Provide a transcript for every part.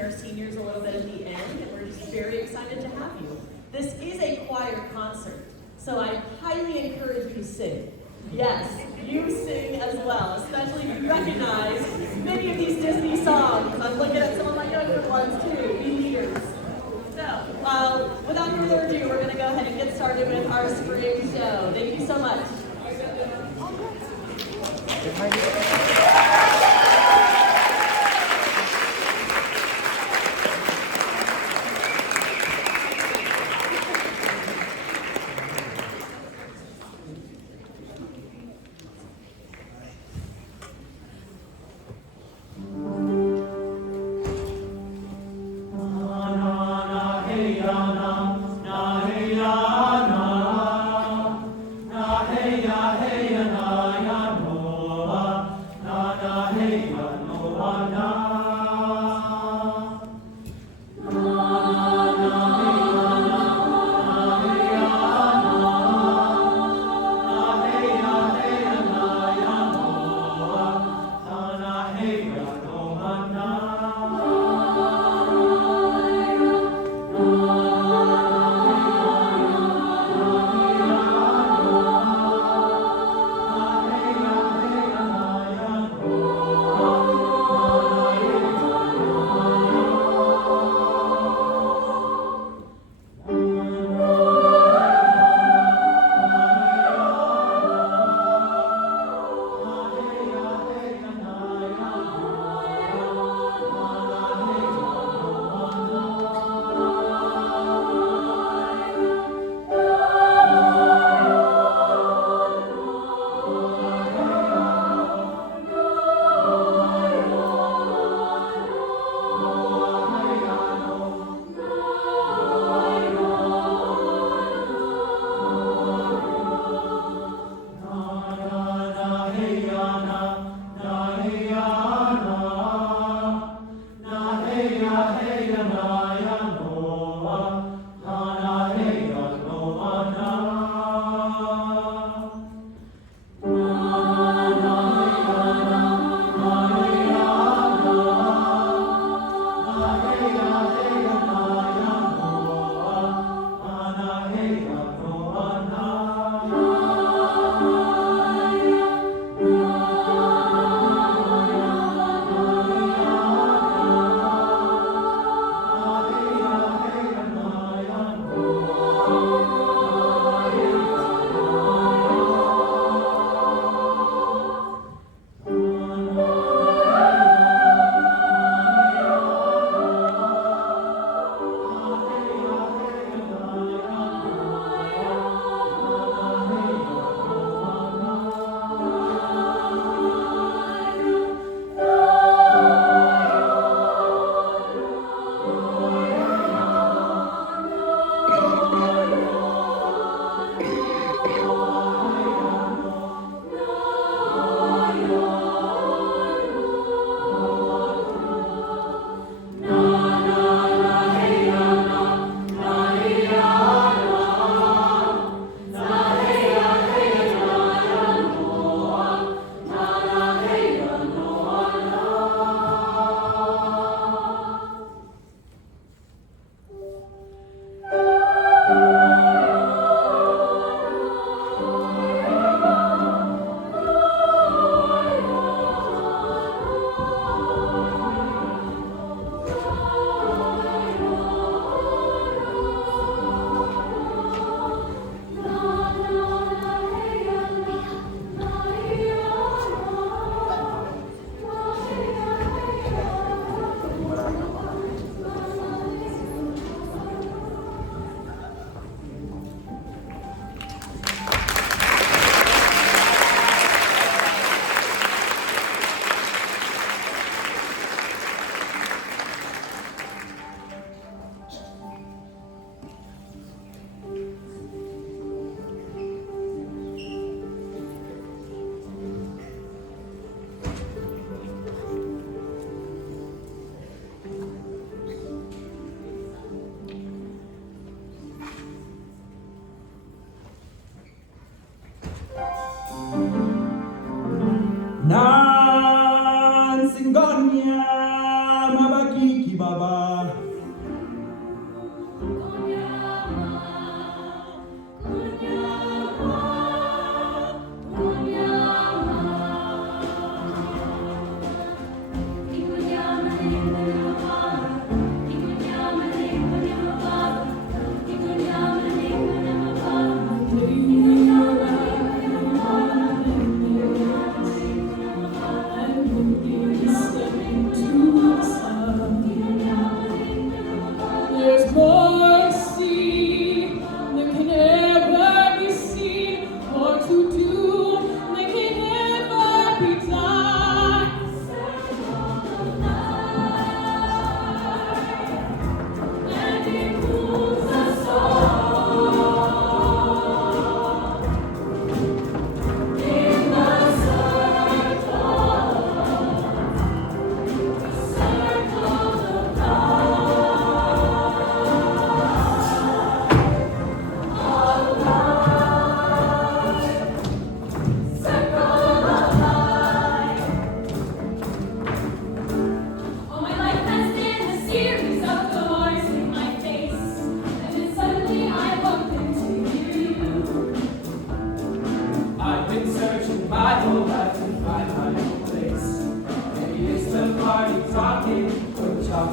to our seniors a little bit at the end, and we're just very excited to have you. This is a choir concert, so I highly encourage you to sing. Yes, you sing as well, especially if you recognize many of these Disney songs. I'm looking at some of my younger ones too, be leaders. So, without further ado, we're going to go ahead and get started with our spring show. Thank you so much.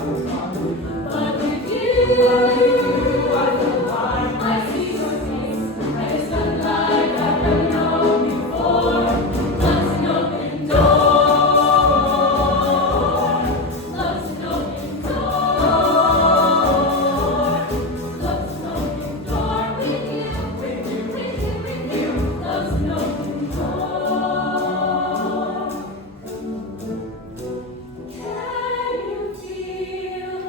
Can you feel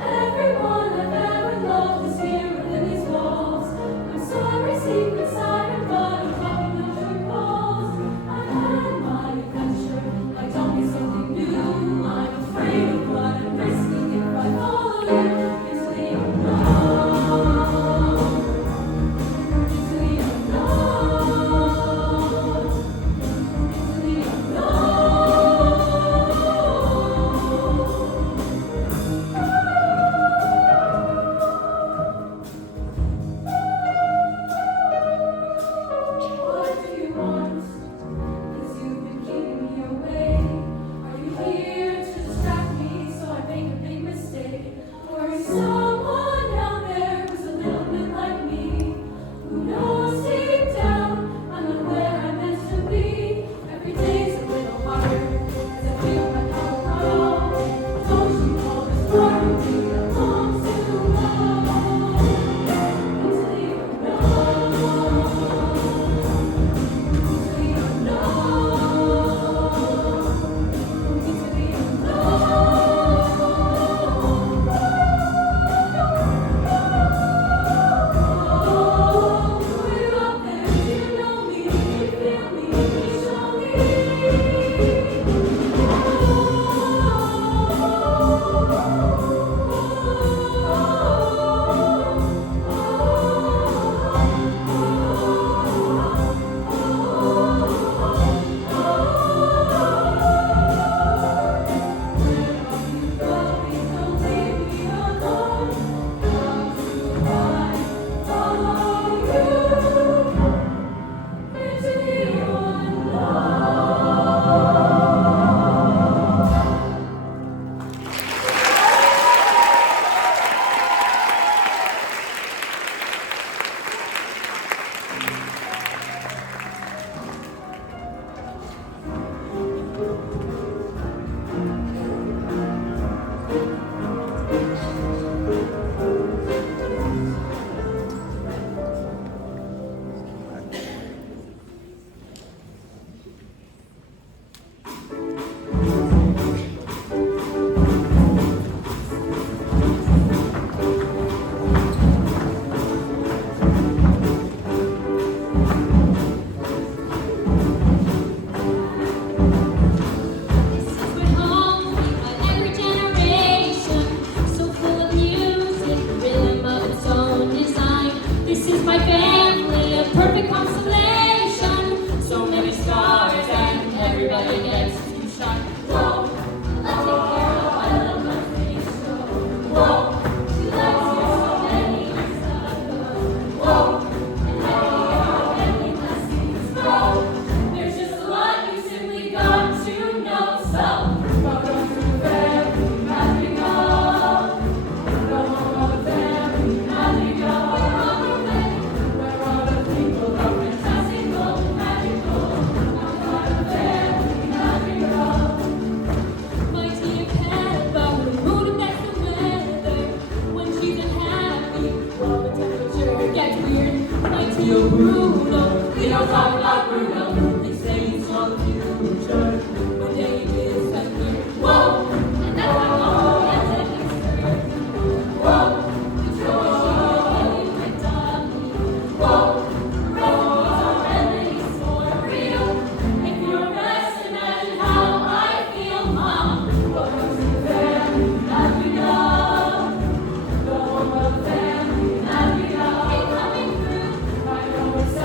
Everyone I've ever loved is here within these walls. Bruno. We don't talk about Bruno. They say he's on the future. But David said, whoa, and that's how long he has it. Whoa, the Troy went on. Whoa, the recipes are remedies for real. If you're best, imagine how I feel, Mom. Welcome to the family that we love. The home of the family that we love. Keep coming through. I know it's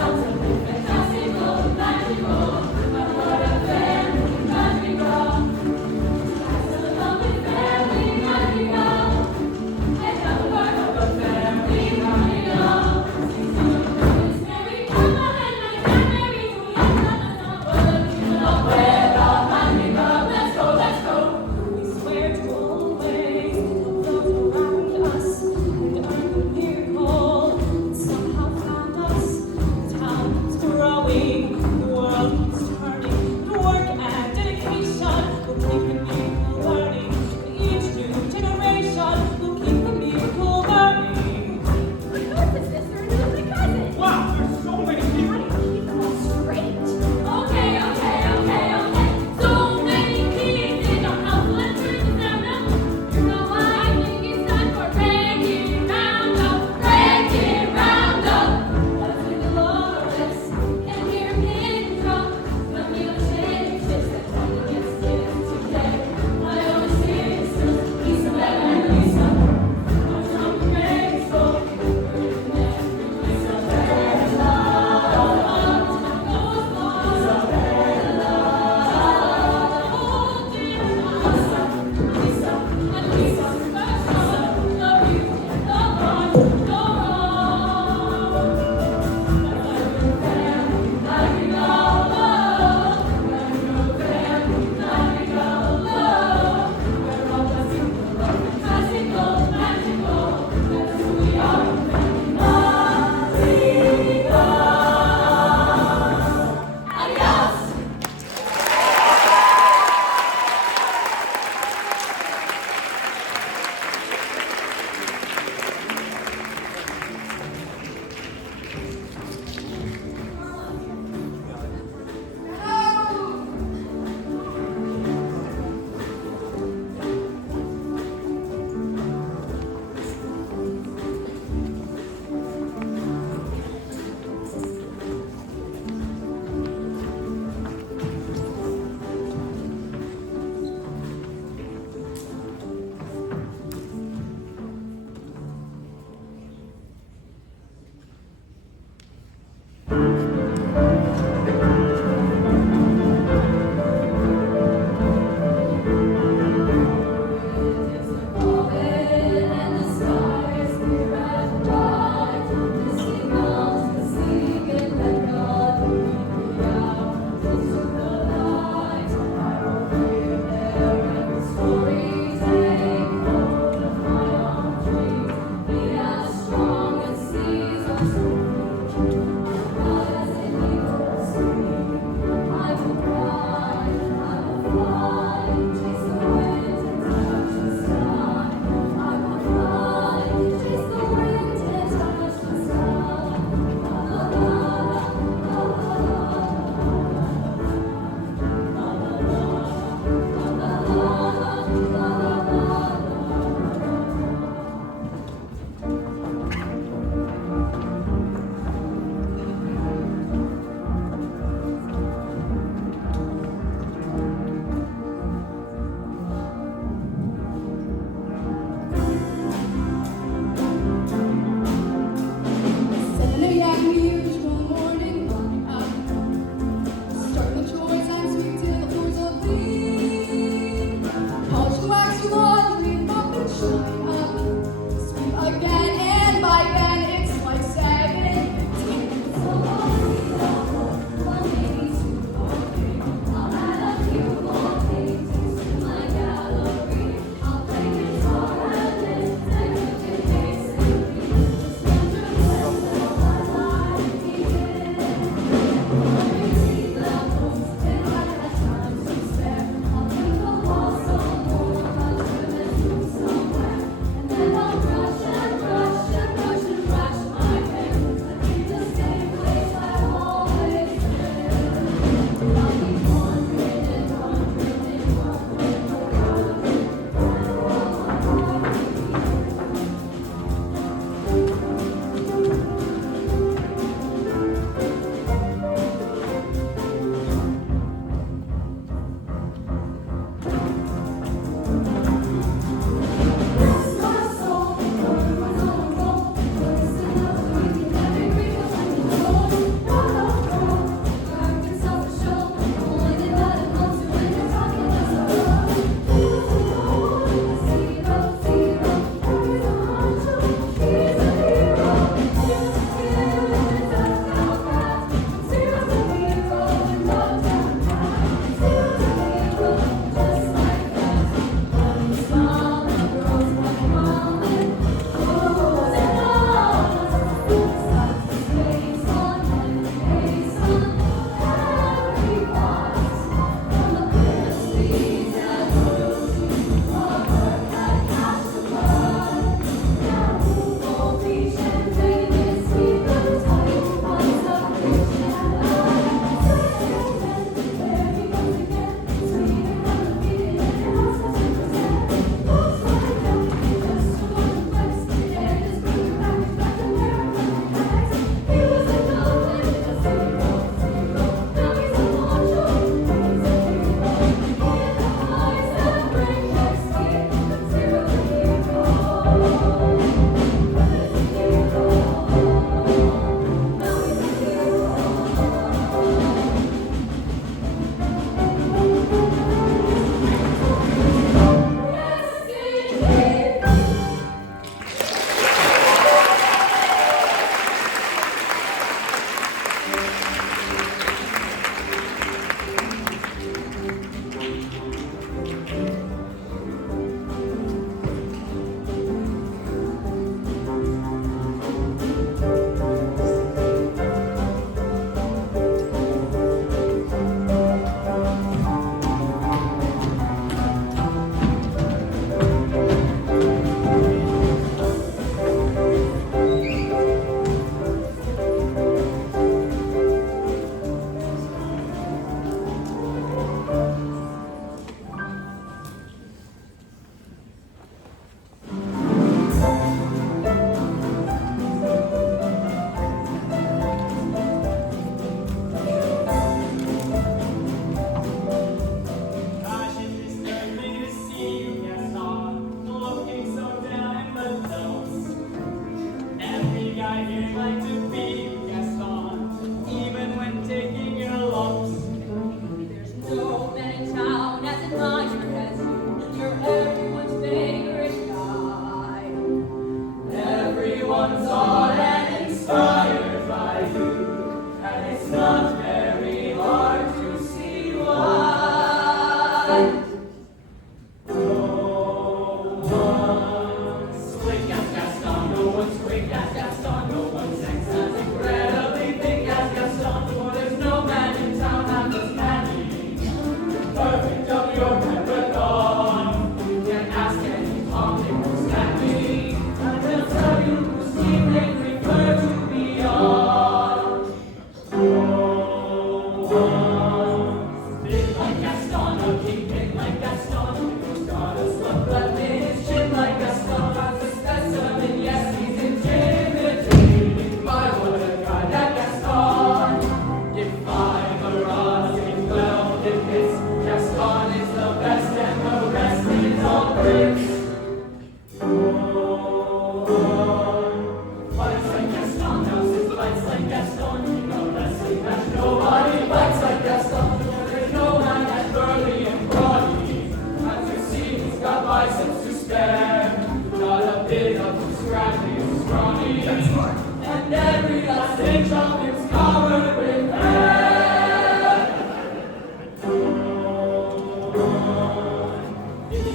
up to scrappy, scrawny, and smart. And every last inch of him's covered with hair.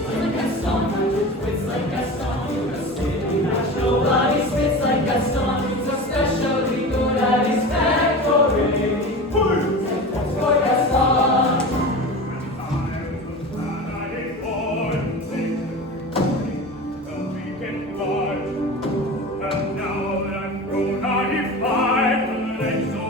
Like Gaston, wits like Gaston, you must say nobody spits like Gaston. He's especially good at his factory. For Gaston. And now that I'm grown, I find the legs so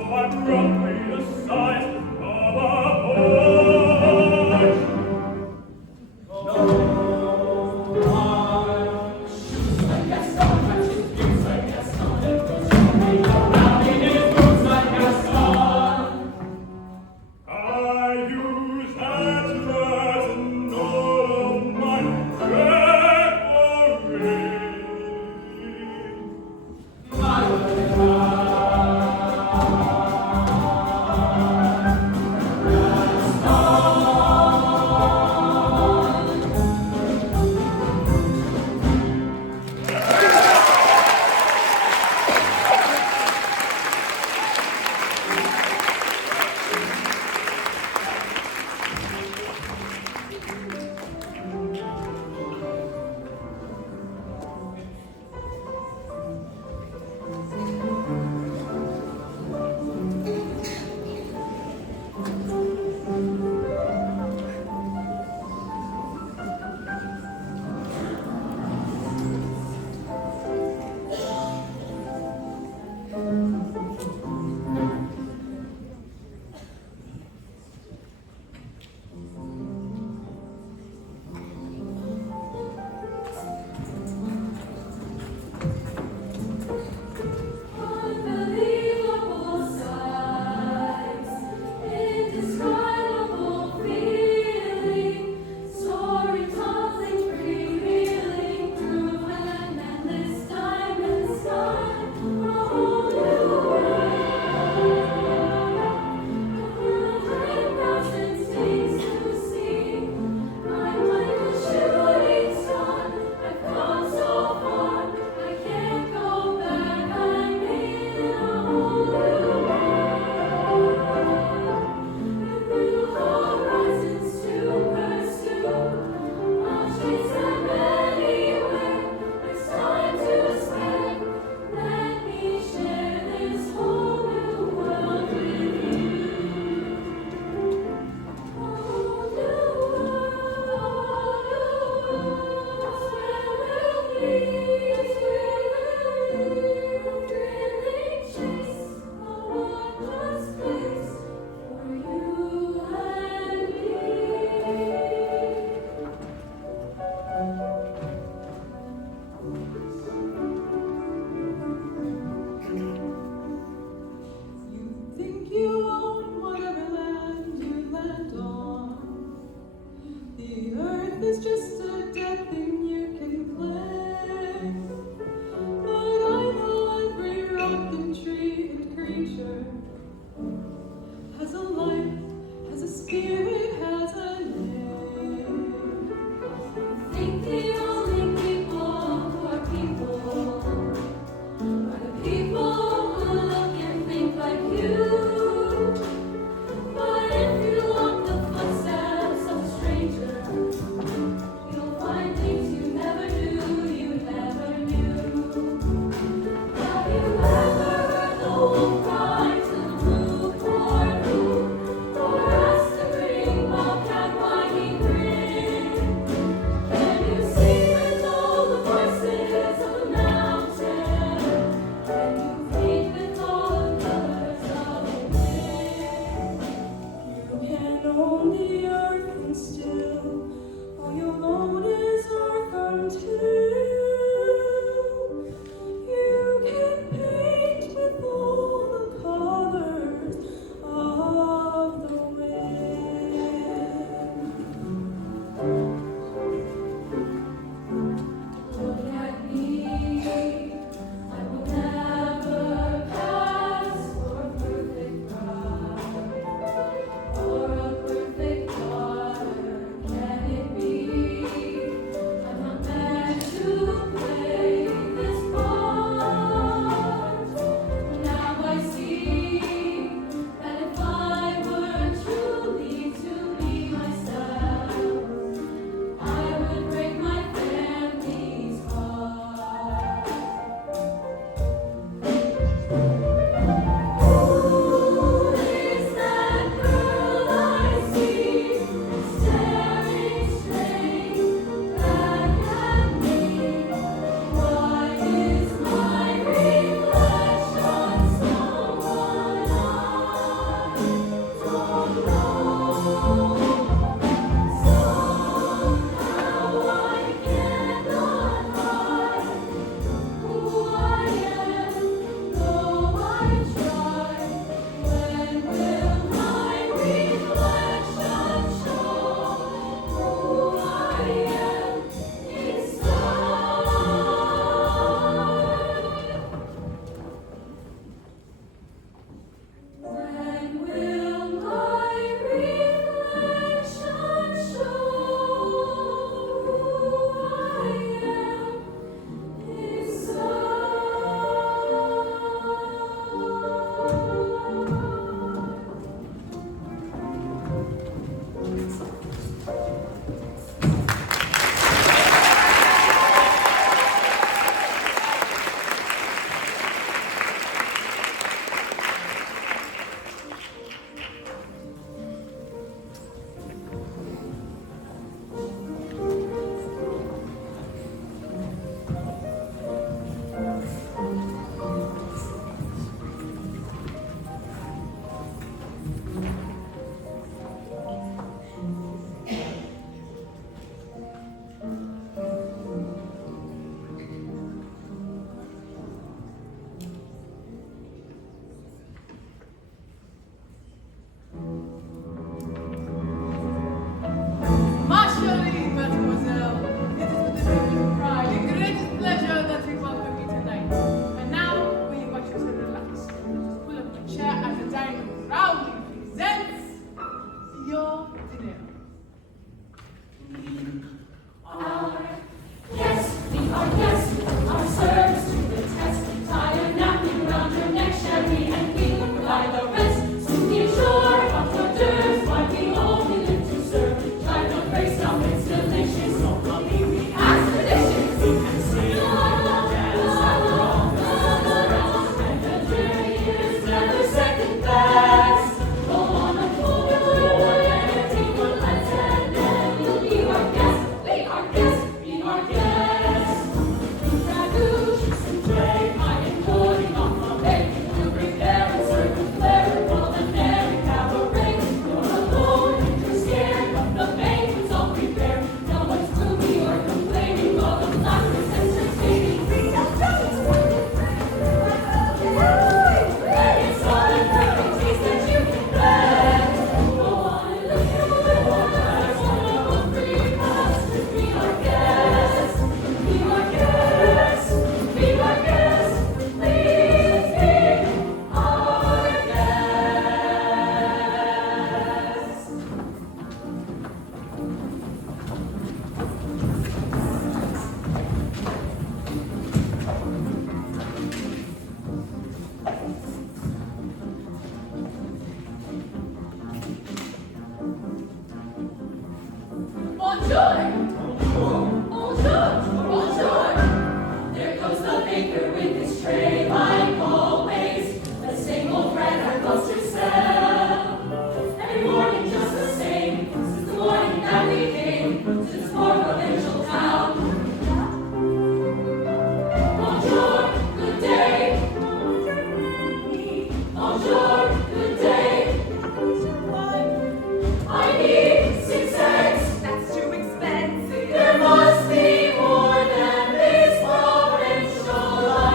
baker with his tray, like always, the same old bread our toasters sell. Every morning just the same, since the morning that we came to this poor provincial town. Bonjour, good day. Bonjour, good day. I need 6 eggs. That's too expensive. There must be more than this provincial life.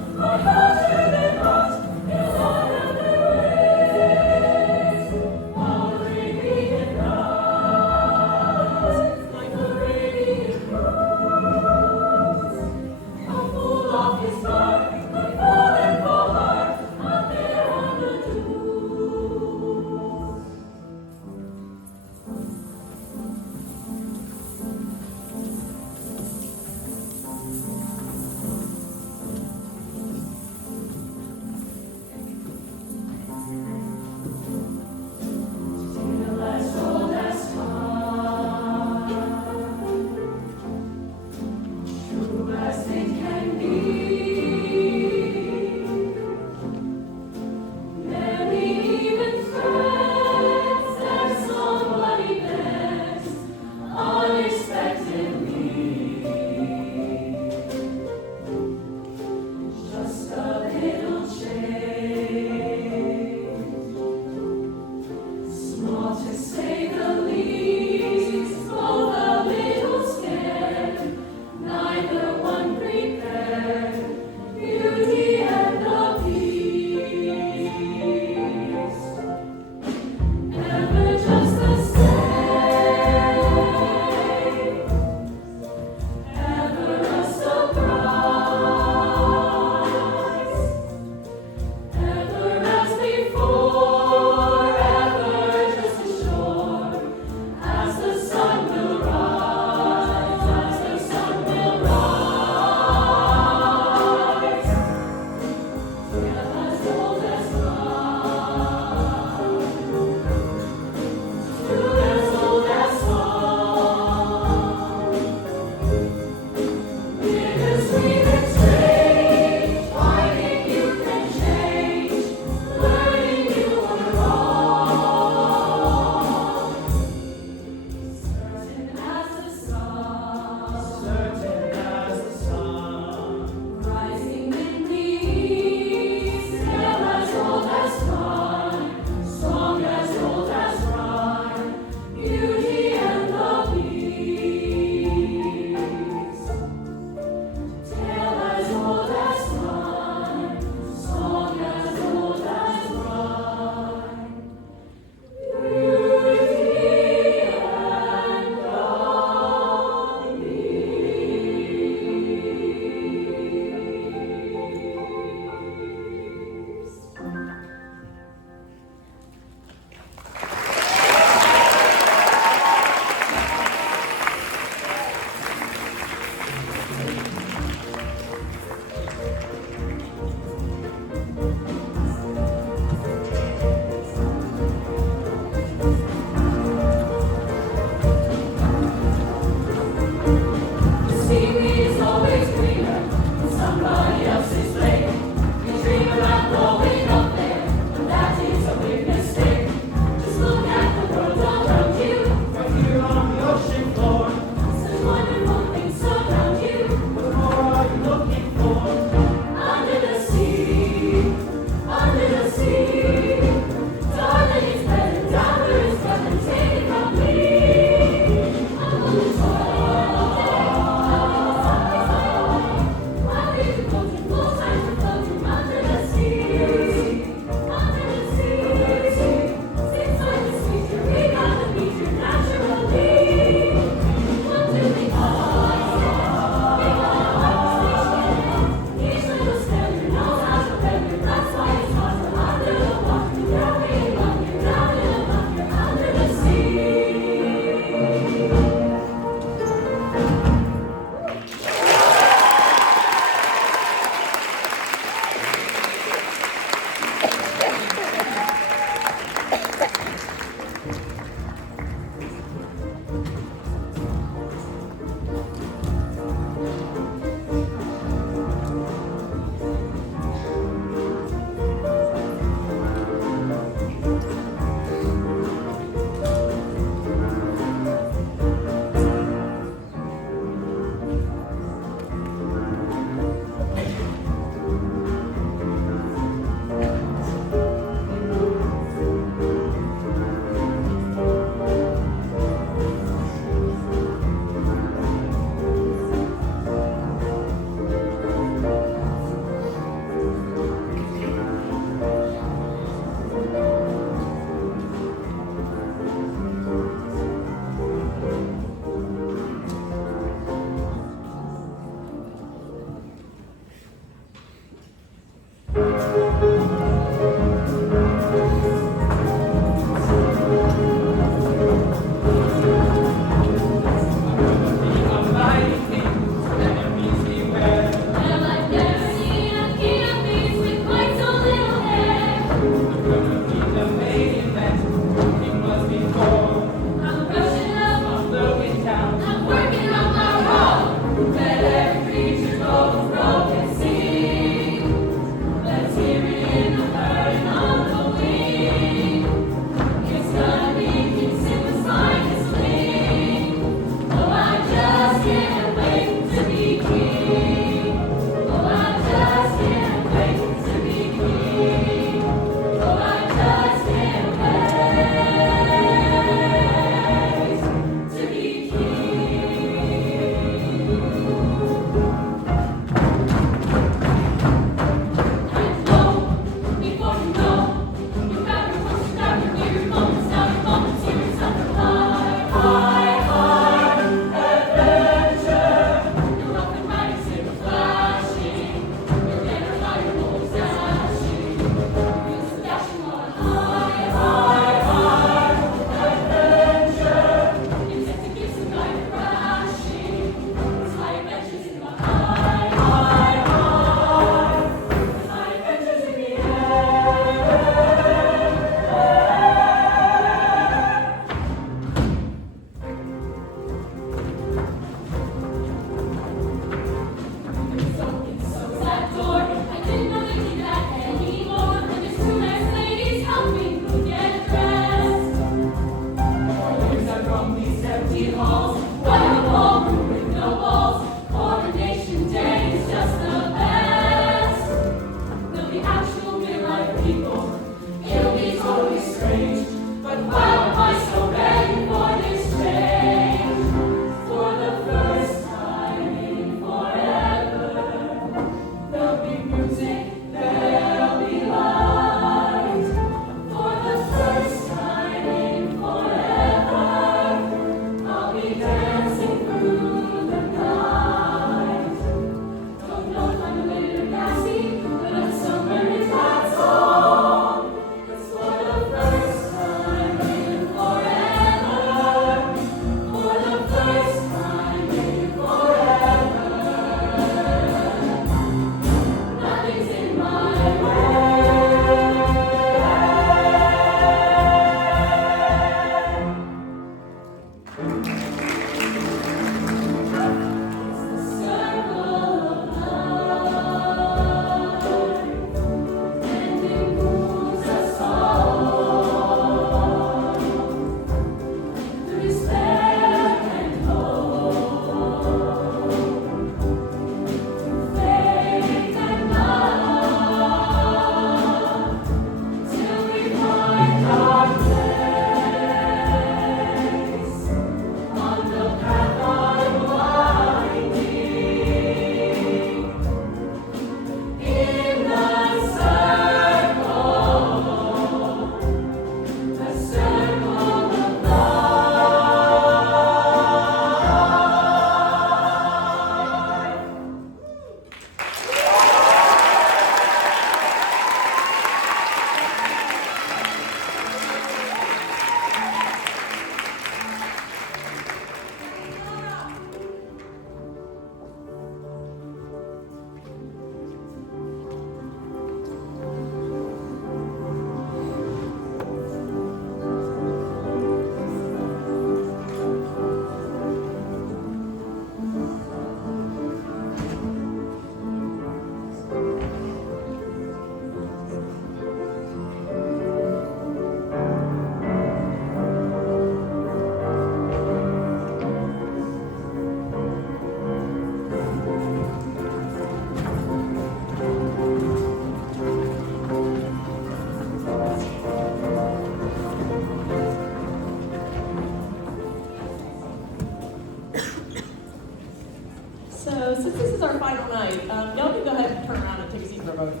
night. Y'all can go ahead and turn around and take a seat for a moment.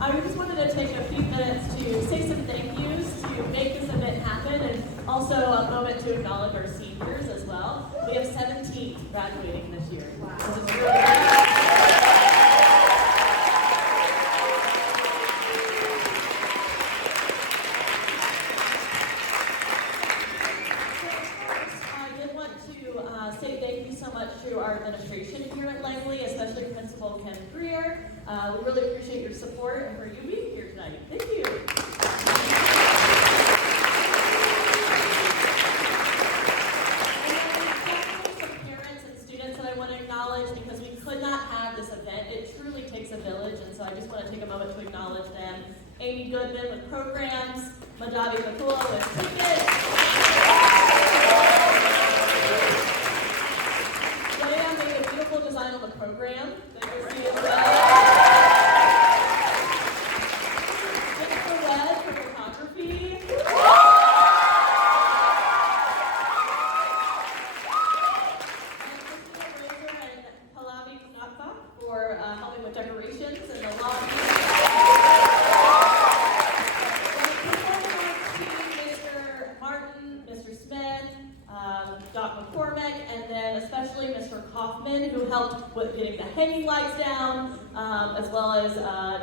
I just wanted to take a few minutes to say some thank yous to make this event happen, and also a moment to acknowledge our seniors as well. We have 17 graduating this year, which is really great. Say thank you so much to our administration here at Langley, especially Principal Ken Greer. We really appreciate your support and for you being here tonight. Thank you. And some parents and students that I want to acknowledge because we could not have this event. It truly takes a village, and so I just want to take a moment to acknowledge them. Amy Goodman with programs, Madavi Bakula with tickets. Design on the program. Jennifer Webb for photography. And Christina Razor and Pallavi Kunapa for helping with decorations and the lobby. Mr. Martin, Mr. Smith, Doc McCormick, and then especially Mr. Kaufman, who helped with getting the hanging lights down, as well as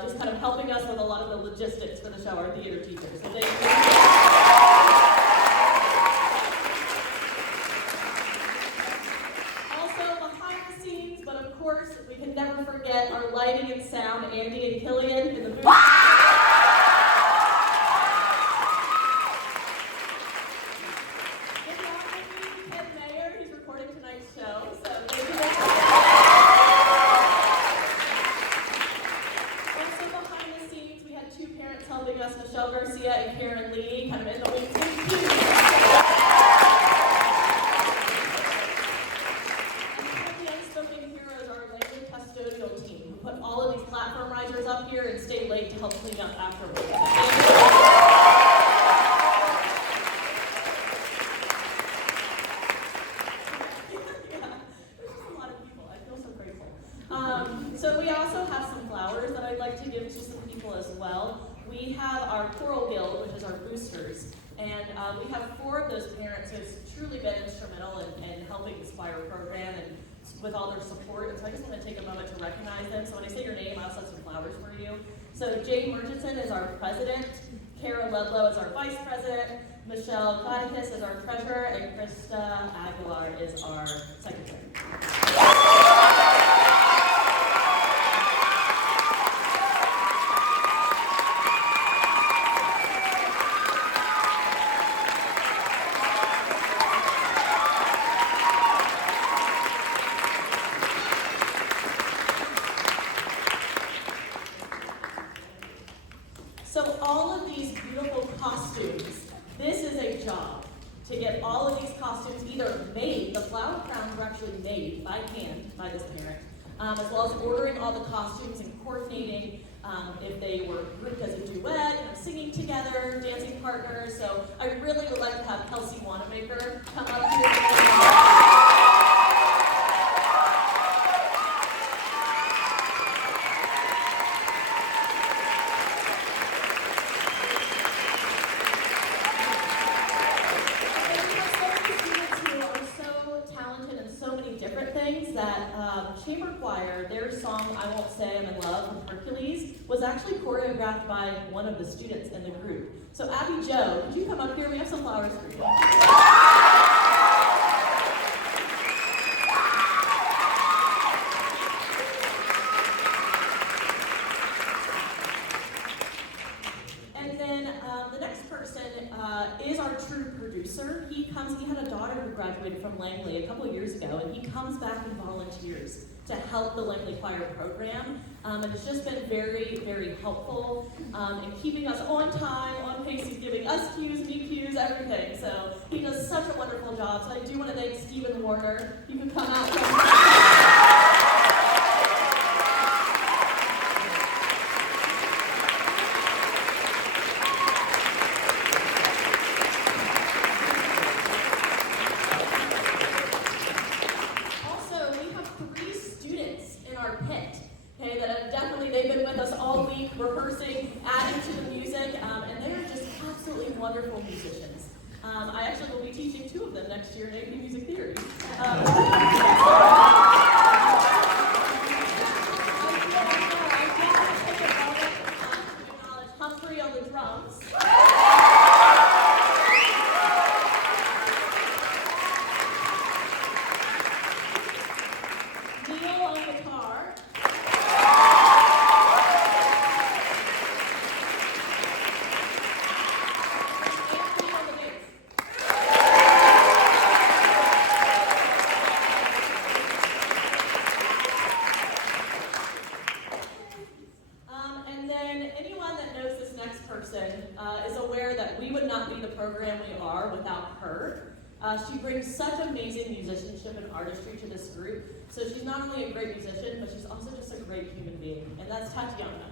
just kind of helping us with a lot of the logistics for the show, our theater teachers. So thank you. Also behind the scenes, but of course, we can never forget our lighting and sound, Andy and Killian in the booth. Michelle Garcia and Karen Lee, kind of in the wings. And the unspoken heroes are our Langley custodial team, who put all of these platform risers up here and stay late to help clean up afterwards. So we also have some flowers that I'd like to give to some people as well. We have our Choral Guild, which is our boosters, and we have 4 of those parents who have truly been instrumental in helping the Spire program and with all their support, and so I just want to take a moment to recognize them. So when I say your name, I also have some flowers for you. So Jane Murchison is our president, Kara Ludlow is our vice president, Michelle Gladys is our treasurer, and Krista Aguilar is our secretary. So all of these beautiful costumes, this is a job to get all of these costumes either made, the flower crowns were actually made by hand by this parent, as well as ordering all the costumes and coordinating if they were grouped as a duet, singing together, dancing partners. So I really would like to have Kelsey Wanamaker come up here. That chamber choir, their song, I Won't Say I'm in Love from Hercules, was actually choreographed by one of the students in the group. So Abby Jo, could you come up here? We have some flowers for you. And then the next person is our true producer. He had a daughter who graduated from Langley a couple years ago, and he comes back and volunteers to help the Langley Choir program. And it's just been very, very helpful in keeping us on time, on pace. He's giving us cues, me cues, everything. So he does such a wonderful job. So I do want to thank Stephen Warner. You can come out. week, rehearsing, adding to the music, and they are just absolutely wonderful musicians. I actually will be teaching 2 of them next year in AP Music Theory. Humphrey on the drums. Neil on guitar. Anthony on the bass. And then anyone that knows this next person is aware that we would not be the program we are without her. She brings such amazing musicianship and artistry to this group. So she's not only a great musician, but she's also just a great human being, and that's Tatiana.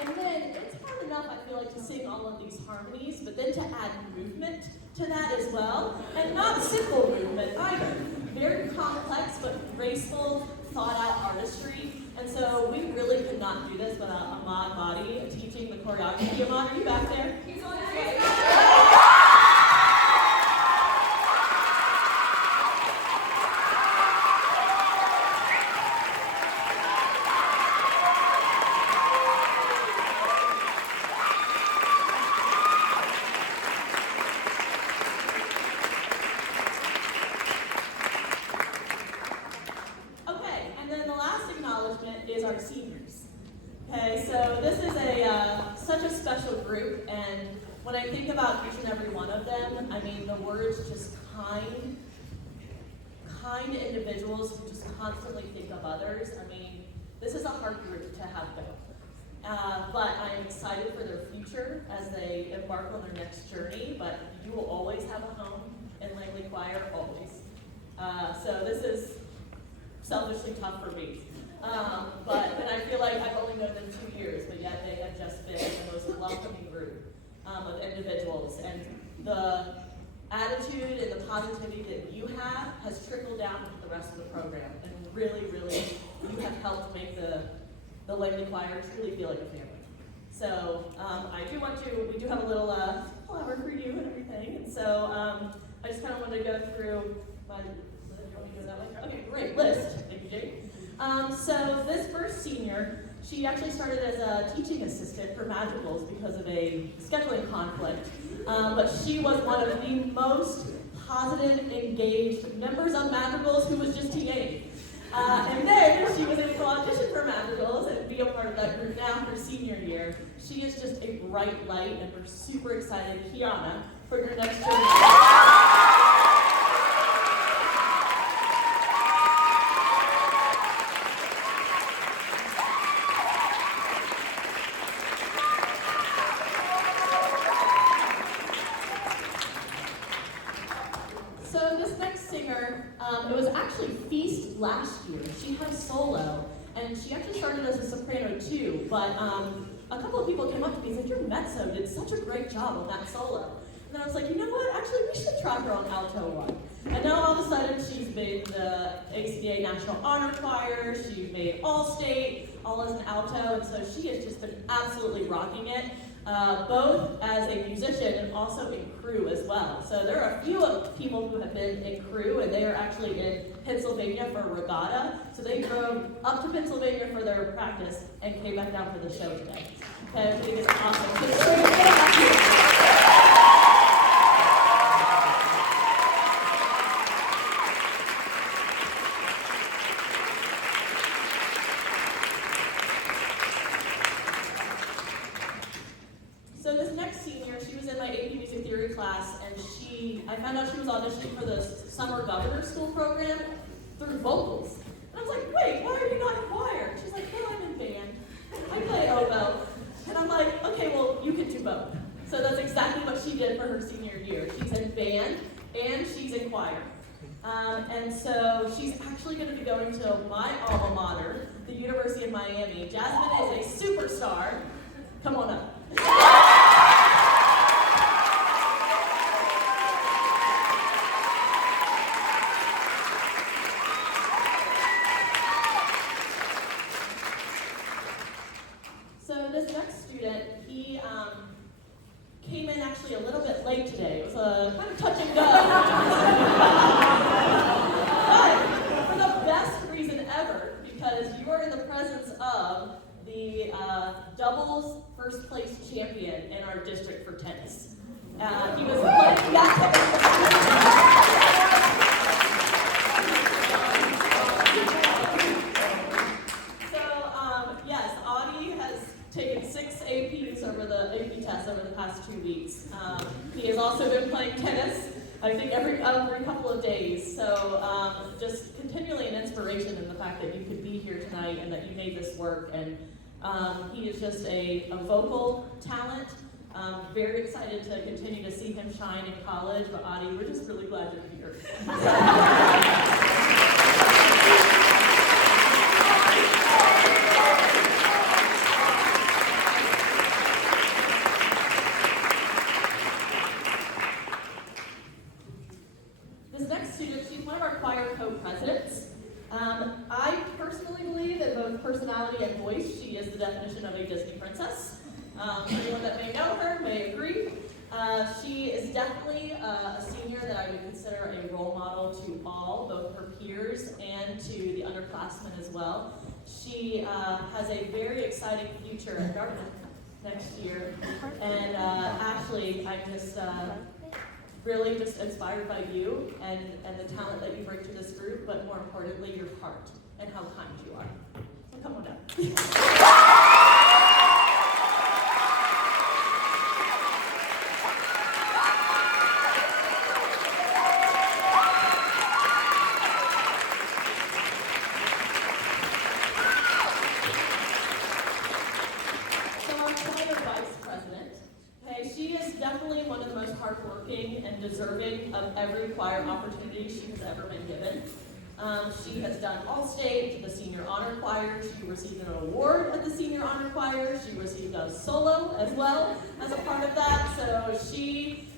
And then it's hard enough, I feel like, to sing all of these harmonies, but then to add movement to that as well, and not simple movement either. Very complex but graceful, thought-out artistry. And so we really could not do this without Ahmad Mahdi teaching the choreography. Ahmad, are you back there? He's on his way. Okay, and then the last acknowledgement is our seniors. Okay, so this is such a special group, and when I think about each and every one of them, I mean the words just kind individuals who just constantly think of others. I mean, this is a hard group to have go. But I am excited for their future as they embark on their next journey, but you will always have a home in Langley Choir, always. So this is selfishly tough for me. But I feel like I've only known them 2 years, but yet they have just been the most welcoming group of individuals. And the attitude and the positivity that you have has trickled down to the rest of the program. And really, really, you have helped make the Langley Choir truly feel like a family. So we do have a little flower for you and everything. And so I just kind of wanted to go through my, you want me to go that way? Okay, great, list. Thank you, Jake. So this first senior, she actually started as a teaching assistant for Madrigals because of a scheduling conflict. But she was one of the most positive, engaged members of Madrigals who was just TAing. And then she was able to audition for Madrigals and be a part of that group now her senior year. She is just a bright light, and we're super excited, Kiana, for your next journey. So this next singer, it was actually Feast last year. She had a solo, and she actually started as a soprano too, but a couple of people came up to me and said, your mezzo did such a great job on that solo. And then I was like, you know what, actually we should try her on alto one. And now all of a sudden she's made the ACDA National Honor Choir, she made All-State, all as an alto, and so she has just been absolutely rocking it. Both as a musician and also in crew as well. So there are a few people who have been in crew, and they are actually in Pennsylvania for regatta. So they drove up to Pennsylvania for their practice and came back down for the show today. Okay, I think it's awesome. So this next senior, she was in my AP Music Theory class, and I found out she was auditioning for the Summer Governor School program through vocals. And I was like, wait, why are you not in choir? She's like, well, I'm in band. I play oboe. And I'm like, okay, well, you can do both. So that's exactly what she did for her senior year. She's in band, and she's in choir. And so she's actually going to be going to my alma mater, the University of Miami. Jasmine is a superstar. Come on up. So this next student, he came in actually a little bit late today. It was a kind of touch and go. But for the best reason ever, because you are in the presence of the doubles first place champion in our district for tennis. He was playing yes, Audie has taken 6 APs over the AP tests over the past 2 weeks. He has also been playing tennis, I think every couple of days. So just continually an inspiration in the fact that you could be here tonight and that you made this work. And he is just a vocal talent. Very excited to continue to see him shine in college. But Audie, we're just really glad you're here. This next student, she's one of our choir co-presidents. I personally believe that both personality and voice, she is the definition of a Disney princess. Anyone that may know her may agree. She is definitely a senior that I would consider a role model to all, both her peers and to the underclassmen as well. She has a very exciting future at Dartmouth next year. And Ashley, I'm just really just inspired by you and the talent that you bring to this group, but more importantly, your heart and how kind you are. So come on down. Hardworking and deserving of every choir opportunity she has ever been given. She has done All-State, the Senior Honor Choir. She received an award at the Senior Honor Choir. She received a solo as well as a part of that. So she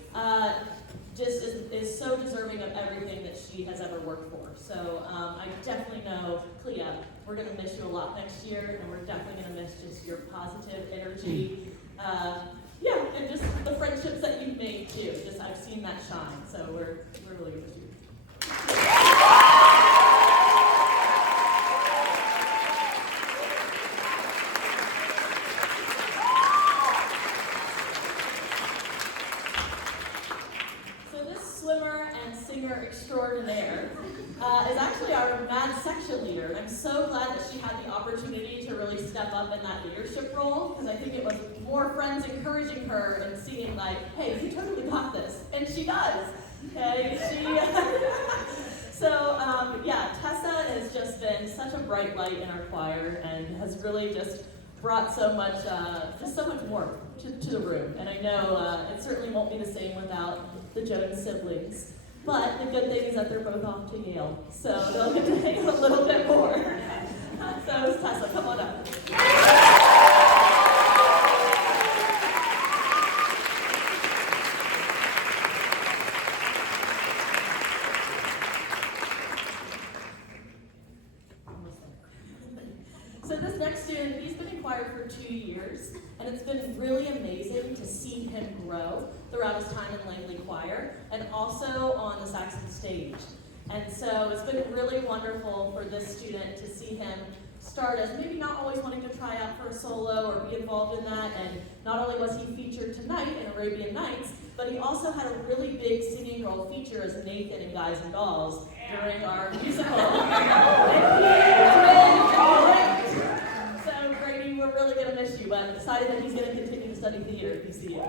just is so deserving of everything that she has ever worked for. So I definitely know, Clea, we're going to miss you a lot next year, and we're definitely going to miss just your positive energy. Yeah, and just the friendships that you've made too. Just I've seen that shine. So we're really good with you. So this swimmer and singer extraordinaire is actually our Mad section leader. And I'm so glad that she had the opportunity to really step up in that leadership role, because I think it was more friends encouraging her and seeing like, hey, you totally got this. And she does. Okay? Yeah, Tessa has just been such a bright light in our choir and has really just brought so much warmth to the room. And I know it certainly won't be the same without the Jones siblings. But the good thing is that they're both off to Yale, so they'll get to hang a little bit more. So Tessa, come on up. So this next student, he's been in choir for 2 years, and it's been really amazing to see him grow throughout his time in Langley Choir, and also on the Saxon stage. And so it's been really wonderful for this student to see him start as maybe not always wanting to try out for a solo or be involved in that, and not only was he featured tonight in Arabian Nights, but he also had a really big singing role feature as Nathan in Guys and Dolls during our musical. And he did great. So Grady, we're really going to miss you, but I'm decided that he's going to continue to study theater at PCU.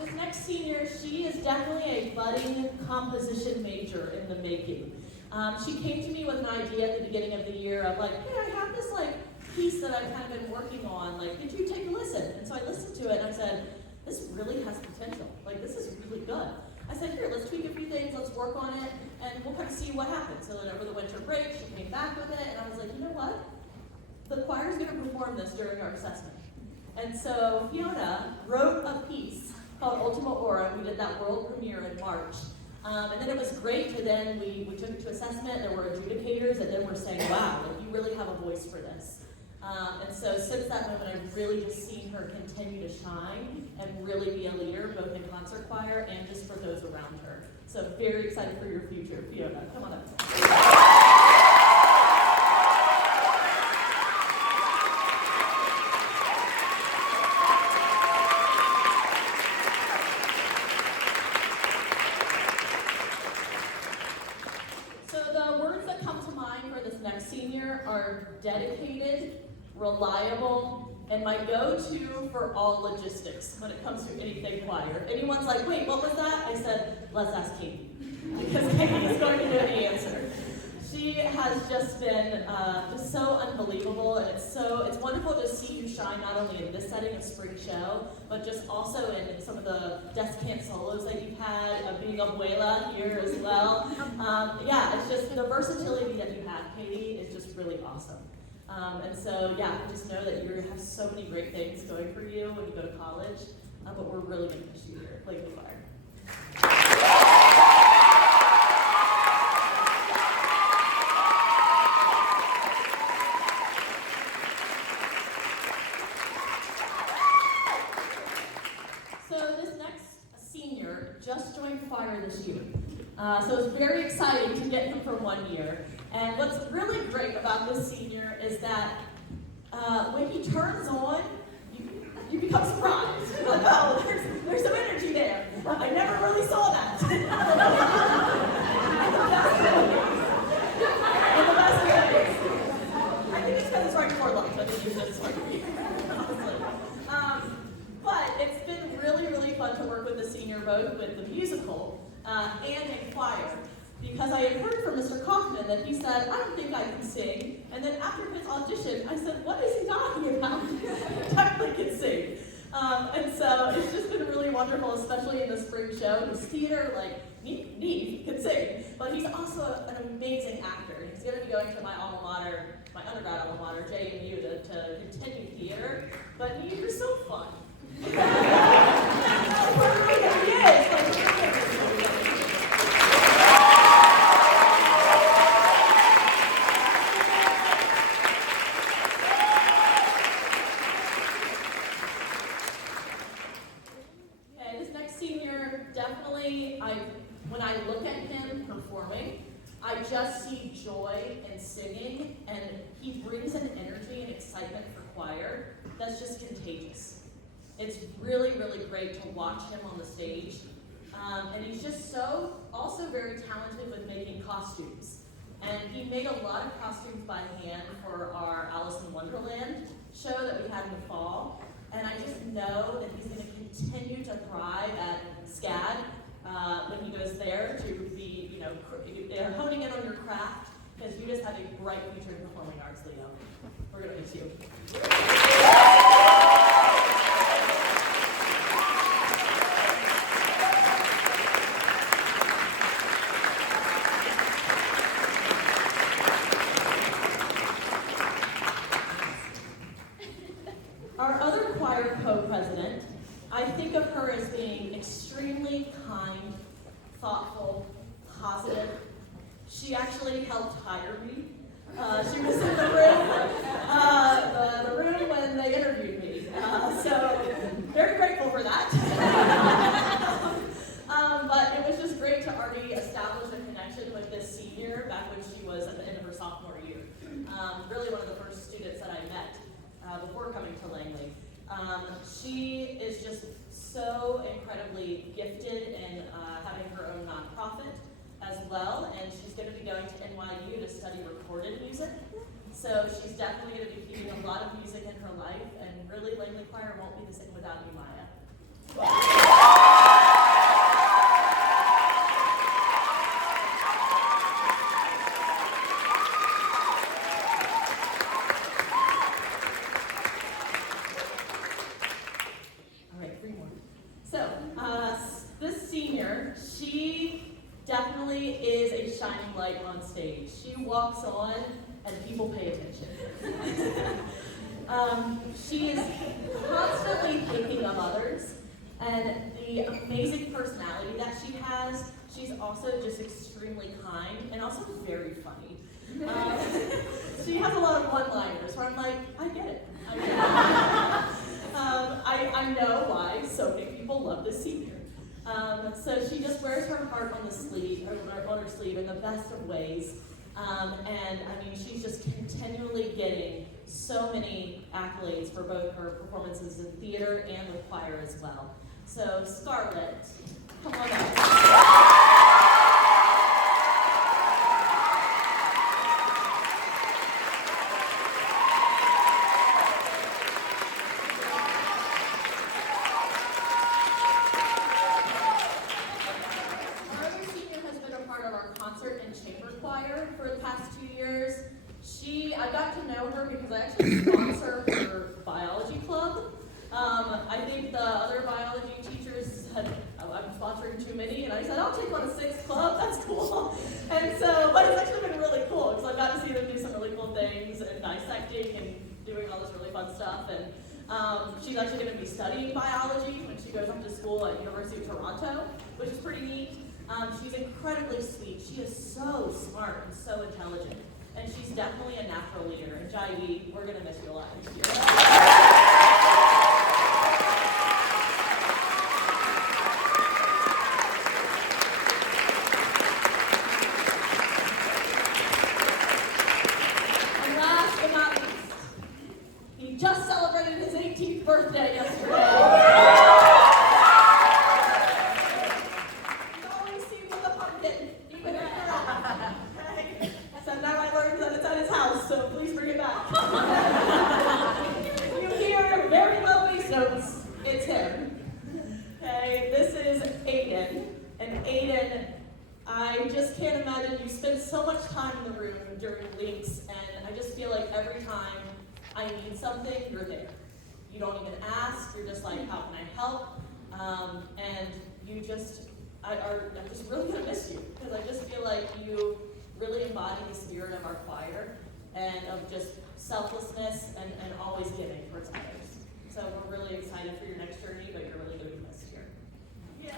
This next senior, she is definitely a budding composition major in the making. She came to me with an idea at the beginning of the year of like, hey, I have this like piece that I've kind of been working on. Like, could you take a listen? And so I listened to it and I said, this really has potential. Like, this is really good. I said, here, let's tweak a few things, let's work on it, and we'll kind of see what happens. So then over the winter break, she came back with it, and I was like, you know what? The choir's going to perform this during our assessment. And so Fiona wrote a piece called Ultima Aura. We did that world premiere in March. And then it was great to then, we took it to assessment, there were adjudicators, and then we're saying, wow, like, you really have a voice for this. And so since that moment, I've really just seen her continue to shine and really be a leader, both in concert choir and just for those around her. So very excited for your future. Fiona, come on up. So the words that come to mind for this next senior are dedicated, reliable, and my go-to for all logistics when it comes to anything choir. If anyone's like, wait, what was that? I said, let's ask Katie, because Katie is going to know the answer. She has just been just so unbelievable, and it's wonderful to see you shine not only in this setting of spring show, but just also in some of the descant solos that you've had, being abuela here as well. Yeah, it's just the versatility that you have, Katie, is just really awesome. And so, yeah, just know that you have so many great things going for you when you go to college, but we're really going to miss you here at Lakewood Choir. So this next senior just joined choir this year. So it's very exciting to get him for 1 year. And what's really great about this senior is that when he turns on, you become surprised. You're like, oh, there's some energy there. I never really saw that. In the best ways. I think it's because it's right before lunch. I think he's just like, honestly. But it's been really, really fun to work with the senior, both with the musical and in choir. Because I had heard from Mr. Kaufman that he said, I don't think I can sing. And then after his audition, I said, what is he talking about? He definitely can sing. And so it's just been really wonderful, especially in the spring show. His theater, like, he can sing. But he's also an amazing actor. He's going to be going to my alma mater, my undergrad alma mater, JMU, to continue theater. But you're so fun. He is. Definitely, when I look at him performing, I just see joy in singing, and he brings an energy and excitement for choir that's just contagious. It's really, really great to watch him on the stage, and he's just also very talented with making costumes. And he made a lot of costumes by hand for our Alice in Wonderland show that we had in the fall. And I just know that he's going to continue to thrive at SCAD when he goes there to be, honing in on your craft, because you just have a bright future in performing arts, Leo. We're going to miss you. Our other choir co-president, I think of her as being extremely kind, thoughtful, positive. She actually helped hire me. She was in the room when they interviewed me. So very grateful for that. But it was just great to already establish a connection with this senior back when she was at the end of her sophomore year. Really one of the first students that I met before coming to Langley. She is just so incredibly gifted in having her own nonprofit as well, and she's going to be going to NYU to study recorded music. So she's definitely going to be keeping a lot of music in her life, and really Langley Choir won't be the same without you, Maya. shining light on stage. She walks on and people pay attention. She is constantly thinking of others, and the amazing personality that she has. She's also just extremely kind and also very funny. She has a lot of one-liners where I'm like, I get it. I get it. I know why so many people love this senior. So she just wears her heart on the sleeve, or on her sleeve in the best of ways. And I mean, she's just continually getting so many accolades for both her performances in theater and with choir as well. So Scarlett, come on up. For the past 2 years. I got to know her because I actually sponsor her biology club. I think the other biology teachers I'm sponsoring too many, and I said, I'll take on a 6th club, that's cool. And so, but it's actually been really cool, because I got to see them do some really cool things, and dissecting, and doing all this really fun stuff. And she's actually going to be studying biology when she goes up to school at University of Toronto, which is pretty neat. She's incredibly sweet. She is so smart and so intelligent. And she's definitely a natural leader. And Jai, we're going to miss you a lot this year. And last but not least, he just celebrated his 18th birthday yesterday. So please bring it back. You hear very lovely notes. It's him. Okay, this is Aiden. And Aiden, I just can't imagine, you spend so much time in the room during Links, and I just feel like every time I need something, you're there. You don't even ask, you're just like, how can I help? And you just, I'm just really gonna miss you, because I just feel like you really embody the spirit of our choir, and of just selflessness and always giving towards others. So we're really excited for your next journey, but you're really going to be missed here. I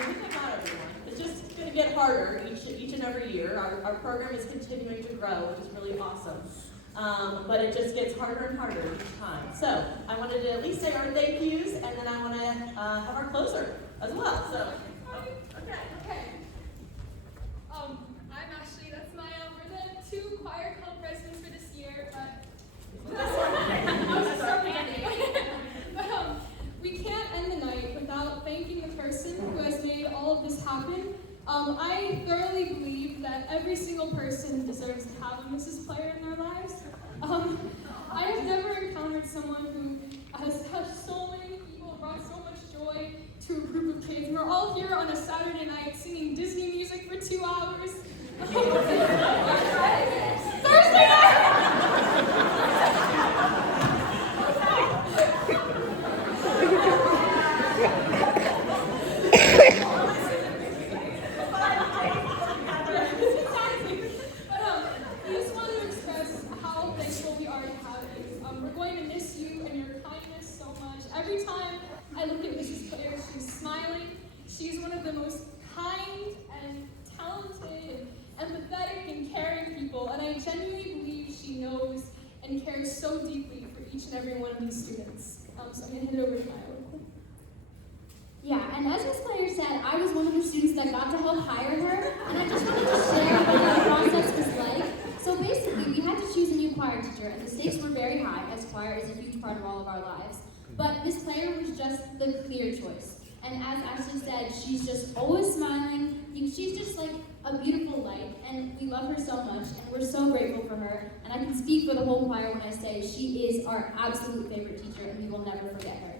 think I got everyone. It's just going to get harder each and every year. Our program is continuing to grow, which is really awesome. But it just gets harder and harder each time. So I wanted to at least say our thank yous, and then I want to have our closer as well. So, Okay. I'm Ashley. That's Maya. We're the 2 choir club presidents for this year, but I was just but we can't end the night without thanking the person who has made all of this happen. I thoroughly believe that every single person deserves to have a Mrs. Player in their lives. I have never encountered someone who has touched so many people, brought so much joy to a group of kids. We're all here on a Saturday night singing Disney music for 2 hours. Thursday night! Every time I look at Mrs. Player, she's smiling. She's one of the most kind and talented and empathetic and caring people, and I genuinely believe she knows and cares so deeply for each and every one of these students. So I'm going to hand it over to Maya. Yeah, and as Ms. Player said, I was one of the students that got to help hire her, and I just wanted to share what that process was like. So basically, we had to choose a new choir teacher, and the stakes were very high, as choir is a huge part of all of our lives. But Miss Player was just the clear choice. And as Ashley said, she's just always smiling. She's just like a beautiful light, and we love her so much, and we're so grateful for her. And I can speak for the whole choir when I say she is our absolute favorite teacher, and we will never forget her.